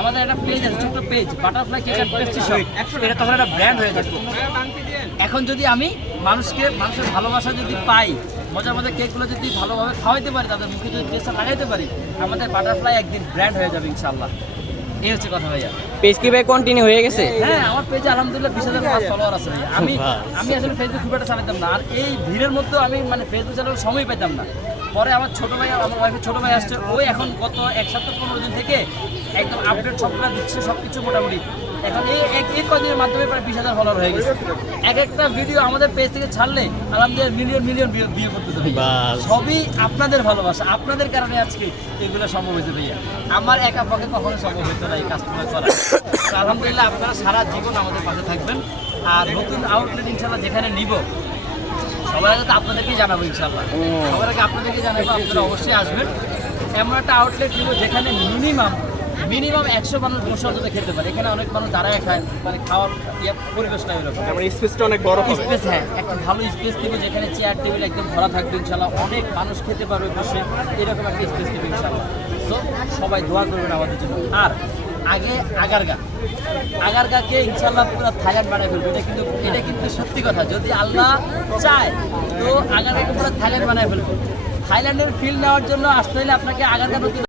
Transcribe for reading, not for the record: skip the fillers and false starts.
আমাদের একটা পেজ আছে, ছোট্ট page, butterfly cake and pastry shop. এটা তখন একটা ব্র্যান্ড হয়ে যাবে। এখন যদি আমি মানুষের ভালোবাসা যদি পাই, মজার মজার কেকগুলো যদি ভালোভাবে খাওয়াইতে পারি, তাদের মুখে যদি টেস্টটা লাগাইতে পারি, আমাদের বাটারফ্লাই একদিন ব্র্যান্ড হয়ে যাবে ইনশাআল্লাহ। এই হচ্ছে কথা ভাইয়া। পেজ কি ভাই কন্টিনিউ হয়ে গেছে? হ্যাঁ, আমার পেজে আলহামদুলিল্লাহ 20,000+ ফলোয়ার আছে ভাই। আমি আসলে ফেসবুক খুব একটা চালাতাম না, আর এই ভিড়ের মধ্যেও আমি ফেসবুক চালানোর সময় পেতাম না। পরে আমার ছোটো ভাই, আমার ওয়াইফের ছোটো ভাই আসছে, ওই এখন গত 1 সপ্তাহ 15 দিন থেকে একদম আপডেট সবটা দিচ্ছে, সব কিছু মোটামুটি। এখন এই কদিনের মাধ্যমে প্রায় 20,000 ফলোয়ার হয়ে গেছে। একটা ভিডিও আমাদের পেজ থেকে ছাড়লে আলহামদুলিল্লাহ মিলিয়ন ভিউ করতেছে ভাই। সবই আপনাদের ভালোবাসা, আপনাদের কারণে আজকে এগুলো সম্ভব হয়েছে ভাইয়া। আমার একা পক্ষে কখনো সম্ভব হতো না এই কাজগুলো করা। আলহামদুলিল্লাহ আপনারা সারা জীবন আমাদের পাশে থাকবেন। আর নতুন আউটলেট ইনশাল্লাহ যেখানে নিব, সবার আগে তো আপনাদেরকেই জানাবো ইনশাল্লাহ। সবার আগে আপনাদেরকে জানাবো, আপনারা অবশ্যই আসবেন। এমন একটা আউটলেট নিব যেখানে মিনিমাম 100 মানুষ বসে অন্তত খেতে পারে। এখানে অনেক মানুষ দাঁড়ায় খায়, খাওয়ার পরিবেশটা এরকম। স্পেসটা অনেক বড় হবে। স্পেস, হ্যাঁ, একটা ভালো স্পেস দিব যেখানে চেয়ার টেবিল একদম ভরা থাকবে ইনশাল্লাহ। অনেক মানুষ খেতে পারবে বসে, এরকম একটা স্পেস দিব ইনশাল্লাহ। তো সবাই দোয়া করবেন আমাদের জন্য। আর আগে আগারগাকে ইনশাল্লাহ পুরো থাইল্যান্ড বানায় ফেলবে। এটা কিন্তু সত্যি কথা। যদি আল্লাহ চায় তো আগারগাকে পুরো থাইল্যান্ড বানায় ফেলবো। থাইল্যান্ডের ফিল নেওয়ার জন্য আসতে হলে আপনাকে আগারগা নতুন